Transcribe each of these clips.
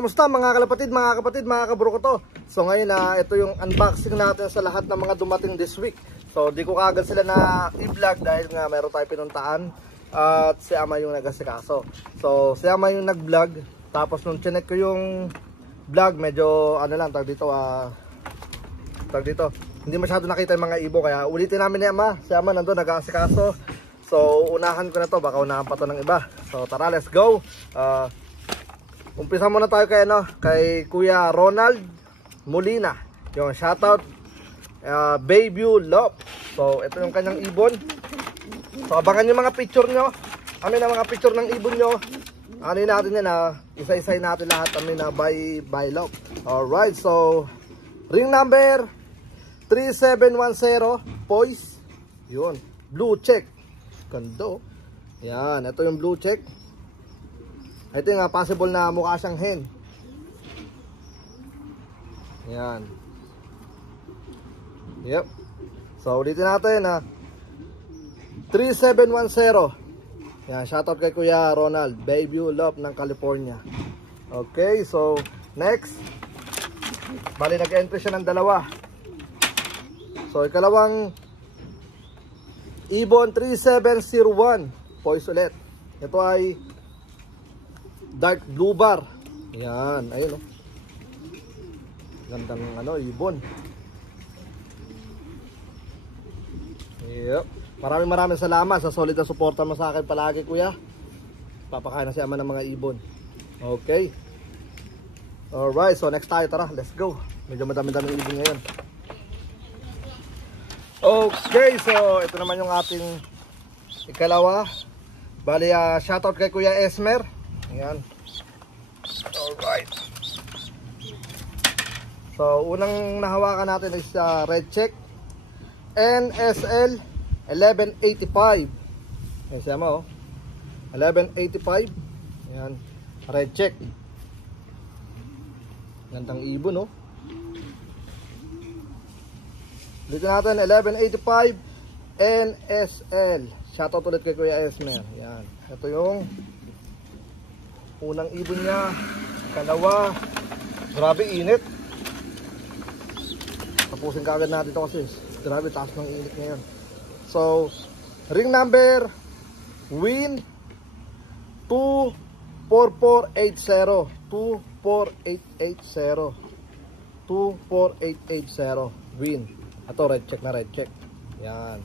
kamusta mga kalapatid, mga kaburo ko to. So ngayon ito yung unboxing natin sa lahat ng mga dumating this week. So di ko kagad sila na i-vlog dahil nga meron tayo pinuntaan at si Ama yung nagasikaso. So si Ama yung nag-vlog, tapos nung chinek ko yung vlog, medyo ano lang, tag dito, hindi masyado nakita yung mga ibo, kaya ulitin namin ni Ama. Si Ama nandun nagasikaso. So unahan ko na to, baka unahan pa to ng iba. So tara, let's go. Umpisa muna tayo kay Kuya Ronald Molina. Yung shoutout, Bayview Love. So ito yung kanyang ibon. So abangan yung mga picture nyo. Amin ang mga picture ng ibon nyo. Ano natin yan, isa-isay natin lahat. Amin na by love. Alright, so ring number 3710 poise. Yun, blue check. Gando. Yan, ito yung blue check. Ito yung possible na mukha siyang hen. Yan. Yep. So ulitin natin 3710. Yan, shoutout kay Kuya Ronald, Bayview Love ng California. Okay, so next. Bali nag-entry siya ng dalawa. So ikalawang ibon 3701 poise ulit. Ito ay dark blue bar. Yan, ayun oh. Gandang ibon. Yep. Maraming salamat sa solid na suporta mo sa akin palagi, Kuya. Papakain na si Ama ng mga ibon. Okay. Alright, so next tayo, tara, let's go. Medyo madami-daming ibon ngayon. Okay, so ito naman yung ating ikalawa. Bali, shoutout kay Kuya Esmer. Ayan. Alright. So unang nahawakan natin is red check NSL 1185. Ayan siya mo, 1185. Ayan, red check. Gandang ibon, oh. Dito natin 1185 NSL. Shoutout ulit kay Kuya Esmer. Ayan, ito yung unang ibon niya. Kalawa. Grabe init. Tapusin kagad natin ito kasi grabe taas ng init ngayon. So ring number Win 24480 24880 Win. Ito red check na red check. Yan.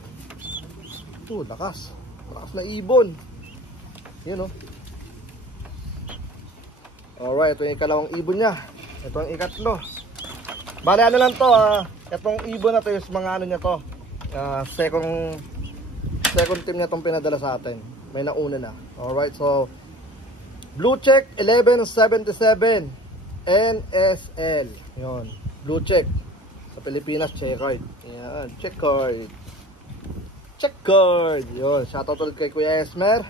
Lakas na ibon. Yun, oh. Alright, ito yung ikalawang ibon niya. Ito ang ikatlo. Bale, ano lang to, itong ibon na to is mga ano niya to, second team niya itong pinadala sa atin. May nauna na. Alright, so blue check 1177 NSL. Yun, blue check. Sa Pilipinas, checkered. Yan, checkered. Yun, shoutout ulit kay Kuya Esmer.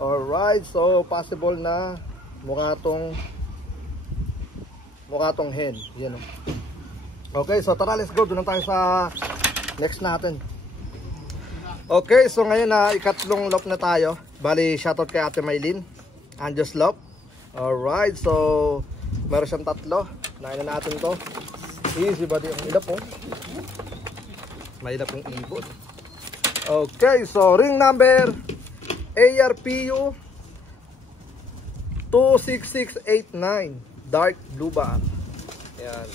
Alright, so possible na mukha tong hen. Yan, oh. Okay, so tara, let's go. Doon tayo sa next natin. Okay, so ngayon ikatlong lop na tayo. Bali, shoutout kay Ate Maylin, Anjos Lop. Alright, so meron siyang tatlo. Nain na natin to. Easy body ang ilap, oh. May ilap yung ibon. Okay, so ring number ARPU 26689 dark blue bar. Ayan.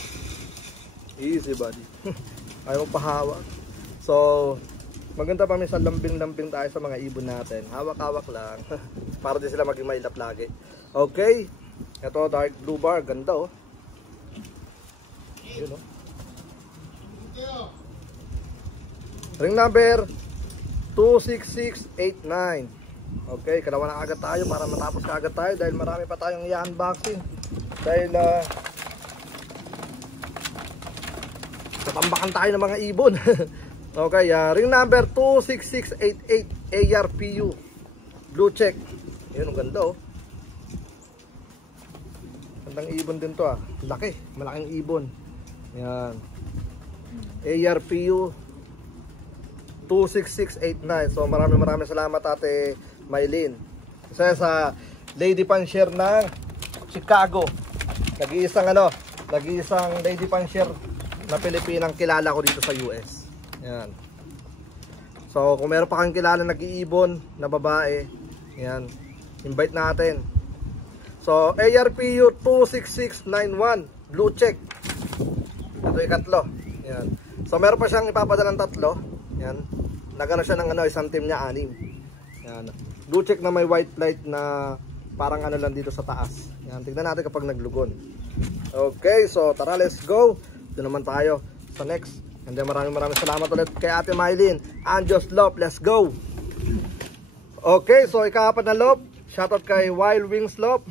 Easy body. Ayaw pahawak. So maganda pa minsan lambing-lambing tayo sa mga ibon natin. Hawak-hawak lang. Para din sila maging mailap lagi. Okay. Ito dark blue bar. Ganda, oh. Yun, oh. Ring number 26689. Okay, kalawa na agad tayo para matapos ka agad tayo dahil marami pa tayong i-unboxing. Dahil natambakan tayo ng mga ibon. Okay, ring number 26688 ARPU blue check. Yun, ang ganda, oh. Gandang ibon din to, laki, malaking ibon. Yan, ARPU 26689. So maraming salamat Ate Maylin. Isa sa lady pan share ng Chicago. Nag-iisang lady puncher na Pilipinang kilala ko dito sa US. Yan. So, kung meron pa kang kilala nag-iibon na babae, yan, invite natin. So, ARPU 26691, blue check. Ito yung ikatlo. Yan. So, meron pa siyang ipapadalang tatlo. Yan. Nagano siya ng isang team niya, 6. Yan. Blue check na may white light na parang lang dito sa taas. Yan. Tignan natin kapag naglugon. Okay, so tara, let's go. Doon naman tayo sa next. And then maraming salamat ulit kay Ate Mylene. Anjos Lop, let's go. Okay, so ika-4 na lop. Shoutout kay Wild Wings Lop.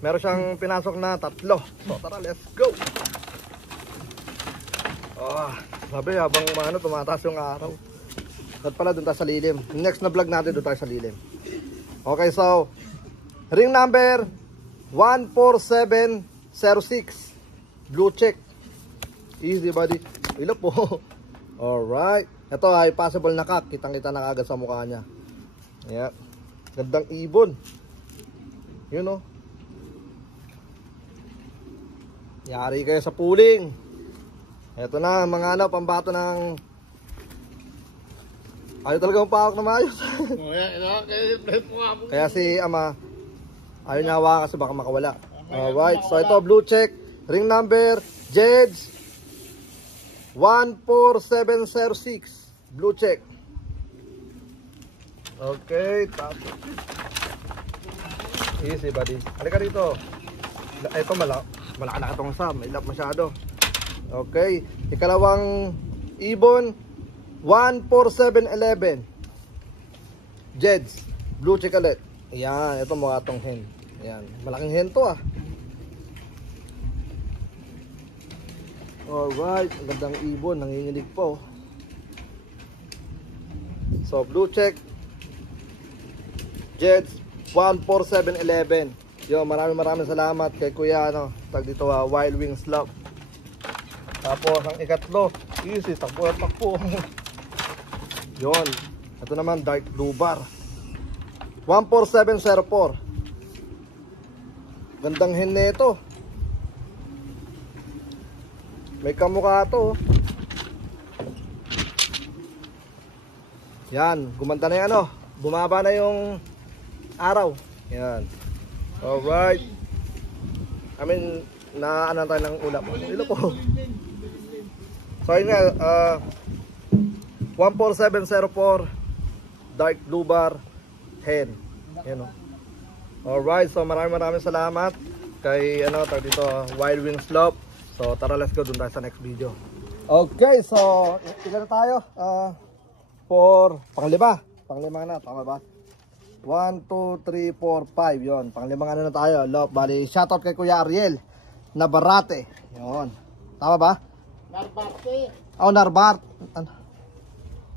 Meron siyang pinasok na 3. So tara, let's go. Sabi habang tumataas yung araw. At pala doon tayo sa lilim. Next na vlog natin doon tayo sa lilim. Okay, so ring number 14706. Blue check. Easy buddy. Ilo po. Alright. Ito ay possible na kak. Kitang-kita na agad sa mukha niya. Yeah. Gandang ibon. You know. Yari kayo sa pooling. Ito na mga pambato ng ayaw talagang pahawak na maayos. Kaya si ama ayaw niya hawakan kasi baka makawala. Alright, so ito blue check. Ring number Jeds 14706. Blue check. Okay, tapos easy buddy. Halika dito. Ito malaki itong sa. May lap masyado. Okay, ikalawang ibon 14711. Jeds, blue check ulit. Ayan, ito mga itong hen. Ayan, malaking hen to Alright, ang gandang ibon, nanginginig po. So, blue check Jeds 14711. Yo, maraming salamat kay Kuya tag dito Wild Wings Love. Tapos ang ikatlo, easy, takbo. Yon. Ito naman dark blue bar 14704. Gandang hen nito. May kamukha to. Yan, gumanda na yan bumaba na yung araw. Yan. Alright. I mean, na tayo ng ulap. Ilo po. So yun nga, 14704 dark blue bar hen. Yan Alright, so maraming salamat kay tag dito Wild Wings Lop. So tara, let's go dun tayo sa next video. Okay, so ilan na tayo? For panglima na, tama ba? 1, 2, 3, 4, 5. Yon, panglimang na tayo. Lop, bali shoutout kay Kuya Ariel Nabarate. Yon, tama ba? Narbarte. Narbarte.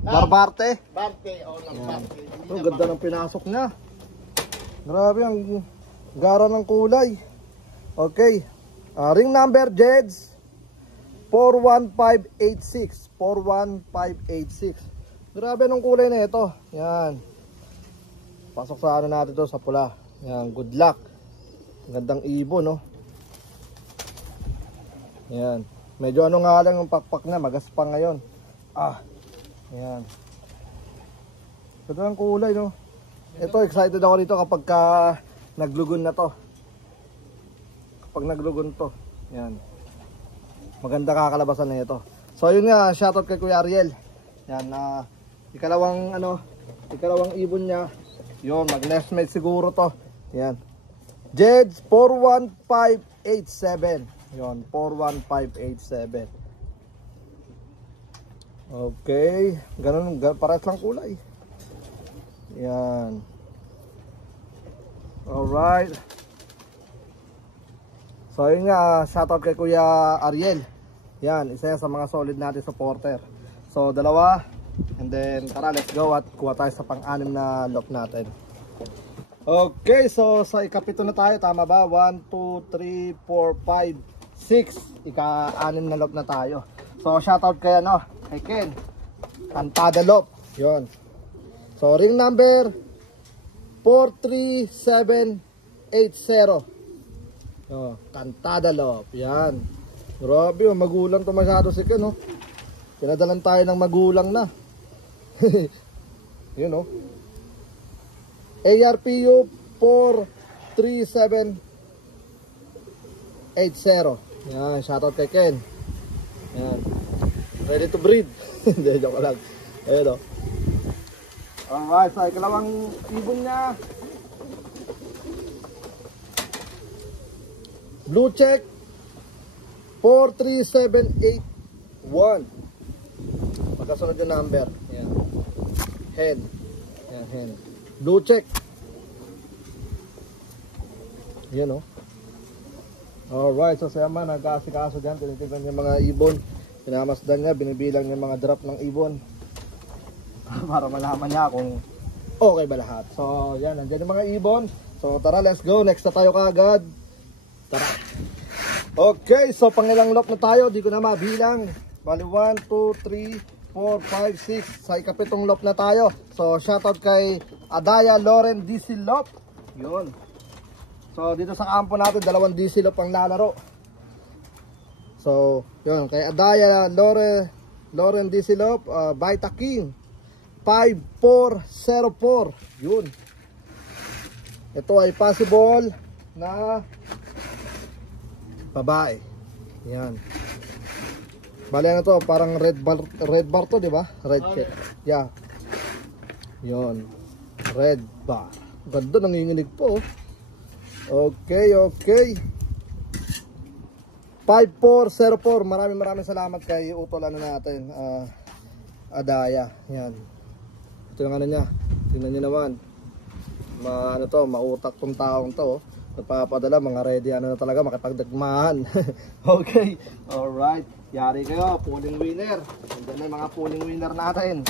Narbarte? Barte, Narbarte. Ang ganda ng pinasok niya. Grabe, ang gara ng kulay. Okay. Ring number Jeds 41586. 41586. Grabe nung kulay na ito. Yan. Pasok sa natin to sa pula. Yan, good luck. Gandang ibon, Yan. Medyo nga lang yung pakpak na, magaspang ngayon. Ayan. Ito ang kulay, Ito, excited ako dito kapag naglugon na to. Kapag naglugon to. Yan. Maganda kakalabasan na ito. So, yun nga, shoutout kay Kuya Ariel. Yan, ikalawang ibon niya. Yun, mag-nestmate siguro to. Yan. Jeds 41587. Yon, 41587. Okay, ganun, parehas lang kulay. Yan. Alright. So yun nga, shoutout kay Kuya Ariel. Yan, isa yan sa mga solid natin supporter. So dalawa, and then tara, let's go at kuha tayo sa pang-anim na lock natin. Okay, so sa ikapito na tayo, tama ba? 1, 2, 3, 4, 5 6, ika-anim na lop na tayo. So shoutout kay kay Ken Cantada Lop. Yon. So ring number 43780. Oh, Cantada Loft. Yan. Grabe, oh, magulang to masyado si Ken, oh. Pinadalan tayo ng magulang na. Yun, oh. ARPU 43780. Yan, shoutout kay Ken. Yan. Ready to breed. Hindi, joke lang. Ayun, oh. Alright, sa ikalawang ibon niya. Blue check 43781. Magkasunod yung number. Yan. Hen. Yan, hen. Blue check. Yan, oh. Alright, so siya man, nag-aasikaso dyan. Tinitignan niya mga ibon. Pinamasdan niya, binibilang niya mga drop ng ibon. Para malaman niya kung okay ba lahat. So, yan, nandiyan yung mga ibon. So, tara, let's go. Next na tayo kaagad. Tara. Okay, so pangilang loft na tayo. Di ko na mabilang. Bali, 1, 2, 3, 4, 5, 6. Sa ikapitong loft na tayo. So, shoutout kay Adaya Loren DC Loft. Yun. So, dito sa kampo natin, 2 DC Loft ang lalaro. So, yun. Kay Adaya Loren DC Loft, Vita King 5404. Yun. Ito ay possible na babae. Yan. Bali ano to, parang red bar to, di ba? Red check. Yeah. Yun. Red bar. Ganda, nanginginig po. Okay, okay. 5404. Maraming salamat kay utol ano natin, Adaya. Yan. Ito yung ano niya. Tingnan niyo naman. Ano to, mautak tong taong to. Nagpapadala, mga ready ano na talaga, makipagdagmahan. Okay, alright. Yari kayo, pulling winner. Nandiyan na yung mga pulling winner natin.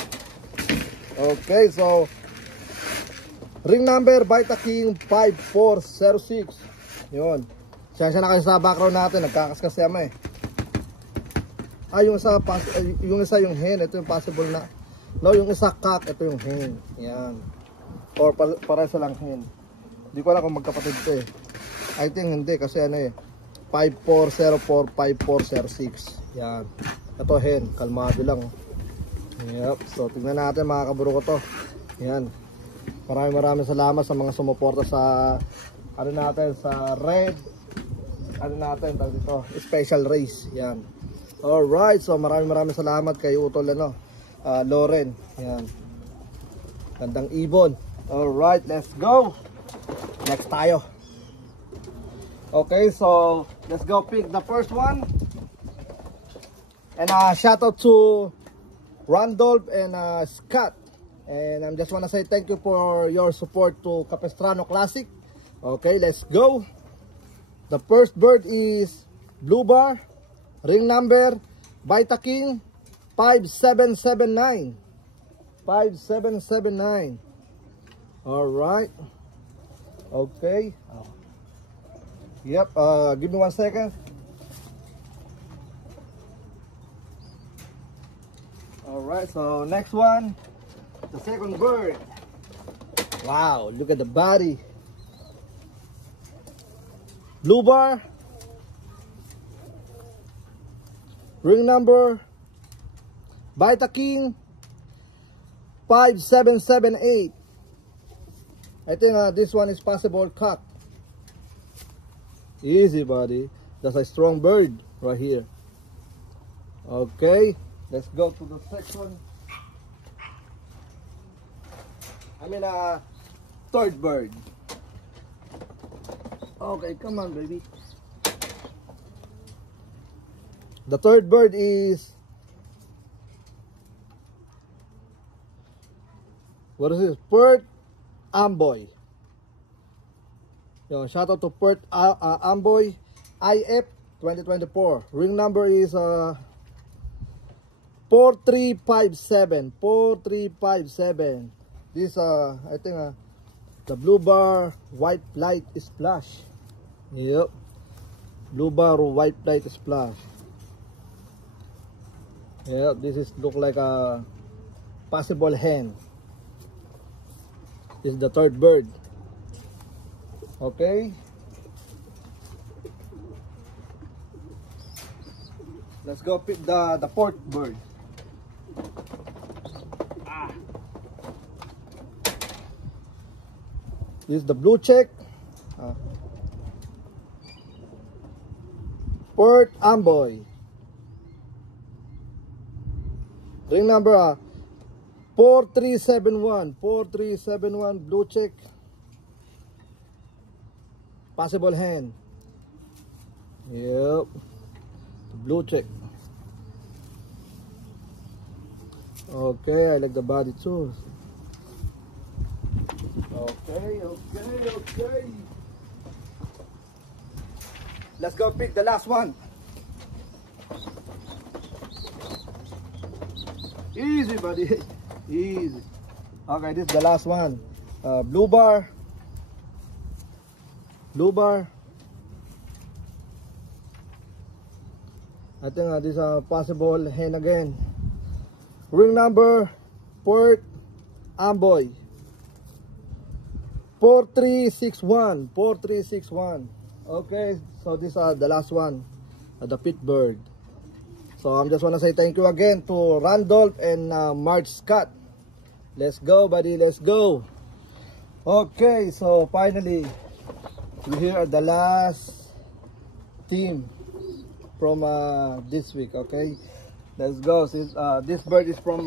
Okay, so ring number, Vita King 5406. Yun. Siya na kayo sa background natin, nagkakaskas yama eh. Yung isa yung hen, ito yung possible na. No, yung isa cock, ito yung hen. Yan. Or para sa lang hen. Hindi ko alam kung magkapatid to eh. I think hindi kasi ano eh. 5404, 5406. Yan. Ito hen, kalmado lang. Yep. So tingnan natin mga kaburo ko to. Yan. Maraming salamat sa mga sumuporta sa ano natin, sa red ano natin tawag dito, special race. Yan. Alright, so maraming salamat kay utol ano, Loren. Yan. Gandang ibon. Alright, let's go. Next tayo. Okay, so let's go pick the first one. And shout out to Randolph and Scott. And I just wanna say thank you for your support to Capistrano Classic. Okay, let's go. The first bird is Blue Bar. Ring number Vita King 5779. 5779. Alright. Okay. Yep, give me 1 second. Alright, so next one. The second bird. Wow, look at the body. Blue Bar. Ring number Vita King 5778. I think this one is possible cut. Easy, buddy. That's a strong bird right here. Okay, let's go to the second. Third bird. Okay, come on, baby. The third bird is, what is this? Perth Amboy. Yo, shout out to Perth Amboy IF 2024. Ring number is 4357. 4357. This I think the Blue Bar White Light Splash. Yep. Blue Bar White Light Splash. Yeah, this is look like a possible hen. This is the third bird. Okay. Let's go pick the fourth bird. This is the blue check. Port Amboy. Ring number 4371. 4371 blue check. Possible hand. Yep. Blue check. Okay, I like the body too. Okay. Let's go pick the last one. Easy, buddy. Easy. Okay, this is the last one. Blue bar. Blue bar. I think this is a possible hen again. Ring number Port Amboy 4361. 4361. Okay, so these are the last one, the pit bird. So I'm just wanna say thank you again to Randolph and Marge Scott. Let's go, buddy, let's go. Okay, so finally we here are the last team from this week. Okay, let's go. This bird is from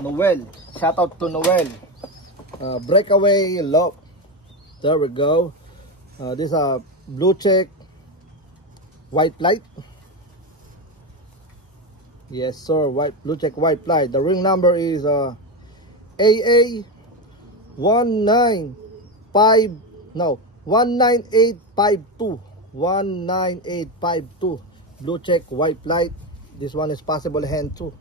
Noel. Shout out to Noel. Breakaway Love. There we go. This blue check white light. Yes sir, blue check white light. The ring number is AA 19852. 19852. Blue check white light. This one is possible hand too.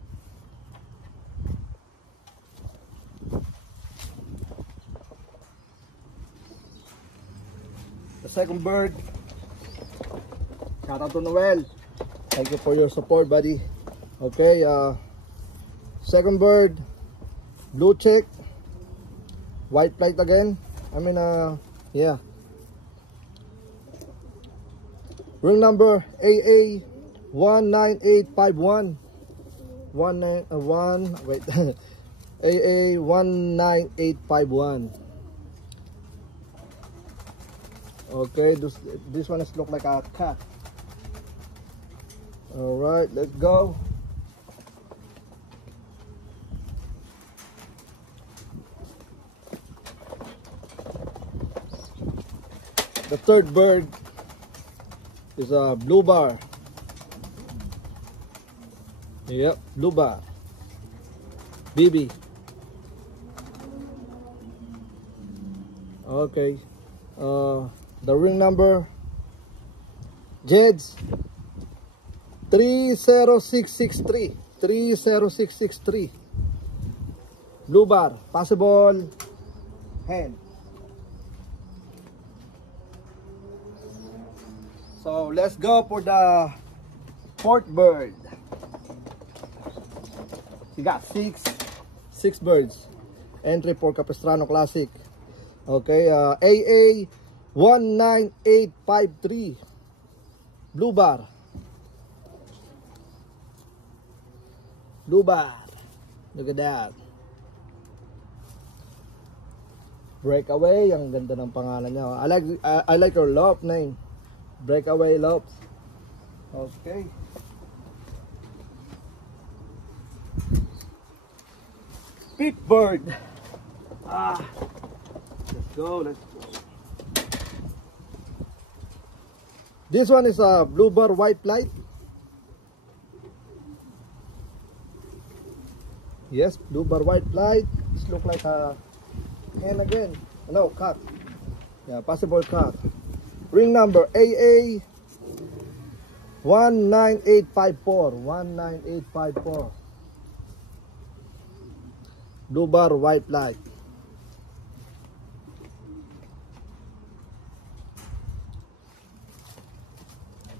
The second bird. Shout out to Noel. Thank you for your support, buddy. Okay, second bird, blue check, white light again. Yeah. Ring number AA 19851. AA 19851. Okay, this one is look like a cat. All right, let's go. The third bird is a blue bar. Yep, blue bar. BB. Okay. The ring number Jeds 30663. 30663. Blue bar. Possible hand. So let's go for the fourth bird. We got six birds. Entry for Capistrano Classic. Okay, AA 19853. Blue bar. Blue bar. Look at that. Breakaway. Ang ganda ng pangalan niya. I like your love name. Breakaway Love. Okay. Pit bird. Let's go. This one is a blue bar white light. Yes, blue bar white light. This look like a hen again. No, cat. Yeah, possible cat. Ring number AA 19854. 19854. Blue bar white light.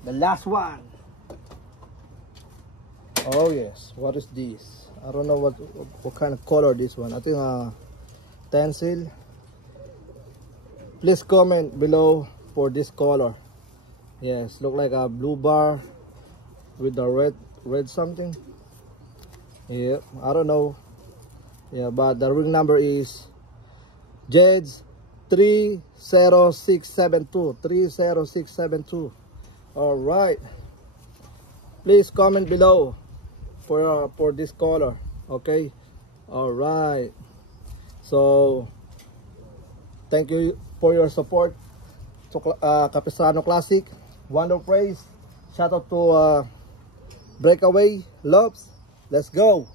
The last one. Oh yes, what is this? I don't know what kind of color this one. I think stencil. Please comment below for this color. Yes, look like a blue bar with the red something. Yeah, I don't know. Yeah, but the ring number is Jeds 30672. 30672. All right. Please comment below for this color. Okay. All right. So thank you for your support to Capistrano Classic. Wonder Praise. Shout out to Breakaway Loves. Let's go.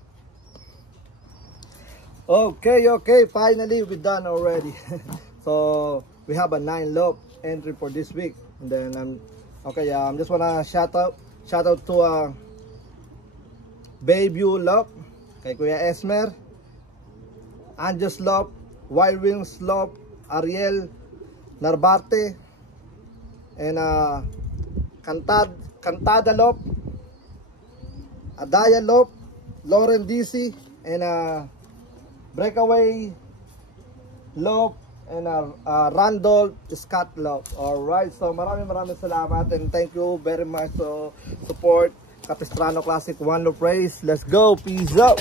Okay, finally we're done already. So we have a 9 lope entry for this week. And then I'm just wanna shout out to Bayview Lope, kay Kuya Esmer, Anjos Lope, Wild Wings Lope, Ariel Narbarte, and Cantada Lope, Adaya Lope, Lauren DC, and Breakaway Lope, and Randolph Scott Lope. Alright, so maraming salamat and thank you very much to support Capistrano Classic. Wonder Praise. Let's go. Peace out.